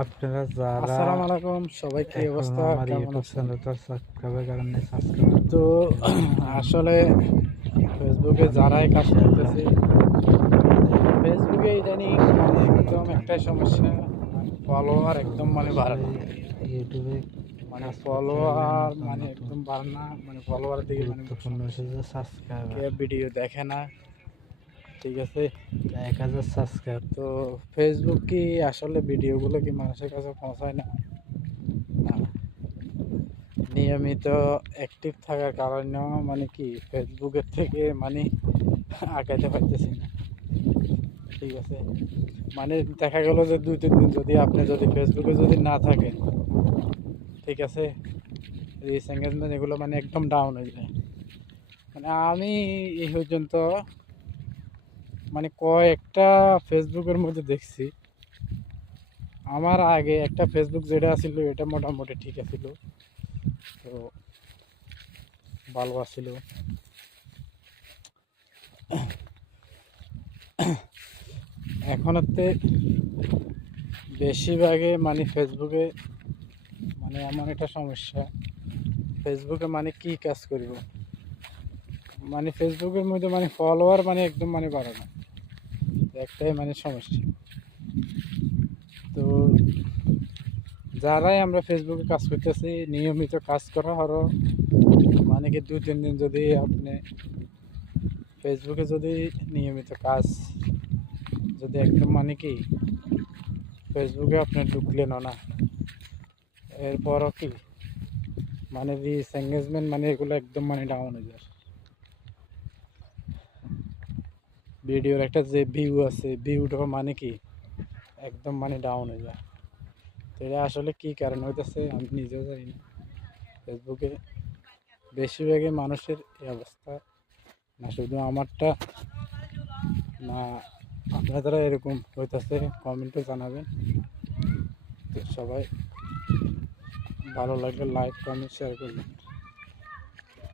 আপনারা যারা আসসালামু আলাইকুম, সবাই কি এখনো অবস্থা, আমার কেমন ইউটিউব আছেন? চ্যানেলটা সাবস্ক্রাইব করেন নাই, সাবস্ক্রাইব তো আসলে ফেসবুকে যারাই কাজ করতেছি, ফেসবুকে ইদানিং মানে একদম একটাই সমস্যা, ফলোয়ার একদম মানে বাড়ে আসলে না। ইউটিউবে মানে কাজ করতে হলে ফলোয়ার নতুন মানে নতুন একদম বাড়ে না, মানে ফলোয়ারের দিকে মানে গুরুত্বপূর্ণ হচ্ছে সমস্যা। যে কে সাবস্ক্রাইবার। ভিডিও দেখে না, ঠিক আছে। 1000 সাবস্ক্রাইব তো ফেসবুক কি আসলে ভিডিওগুলো কি মানুষের কাছে পৌঁছায় না? না, নিয়মিত অ্যাক্টিভ থাকার কারণেও মানে কি ফেসবুকের থেকে মানে আগাইতে পারতেছি না, ঠিক আছে। মানে দেখা গেল যে 2-3 দিন যদি আপনি যদি ফেসবুকে যদি না থাকেন, ঠিক আছে, রিচ এঙ্গেজমেন্ট এগুলো মানে একদম ডাউন হয়ে যায়। মানে আমি এই পর্যন্ত মানে কয়েকটা ফেসবুকের মধ্যে দেখছি, আমার আগে একটা ফেসবুক যেটা ছিল এটা মোটামুটি ঠিক আছিল, তো ভালো আছিল। এখনতে বেশিরভাগে মানে ফেসবুকে মানে এমন একটা সমস্যা, ফেসবুকে মানে কি কাজ করব, মানে ফেসবুকের মধ্যে মানে ফলোয়ার মানে একদম মানে বাড়ে না, একটাই মানে সমস্যা। তো যারাই আমরা ফেসবুকে কাজ করতেছি, নিয়মিত কাজ করা আরও মানে কি 2-3 দিন যদি আপনি ফেসবুকে যদি নিয়মিত কাজ যদি একদম মানে কি ফেসবুকে আপনি ঢুকলেন না, এরপরও কি মানে রিচ এঙ্গেজমেন্ট মানে এগুলো একদম মানে ডাউন হয়ে যায়। ভিডিওর একটা যে ভিউ আছে, ভিউটাও মানে কি একদম মানে ডাউন হয়ে যায়। তো এটা আসলে কী কারণ হইতেছে আমি নিজেও জানি না। ফেসবুকে বেশিরভাগই মানুষের এই অবস্থা, না শুধু আমারটা, না আপনারা এরকম হইতেছে, কমেন্টে জানাবেন। তো সবাই ভালো লাগলে লাইক, কমেন্ট, শেয়ার করবেন।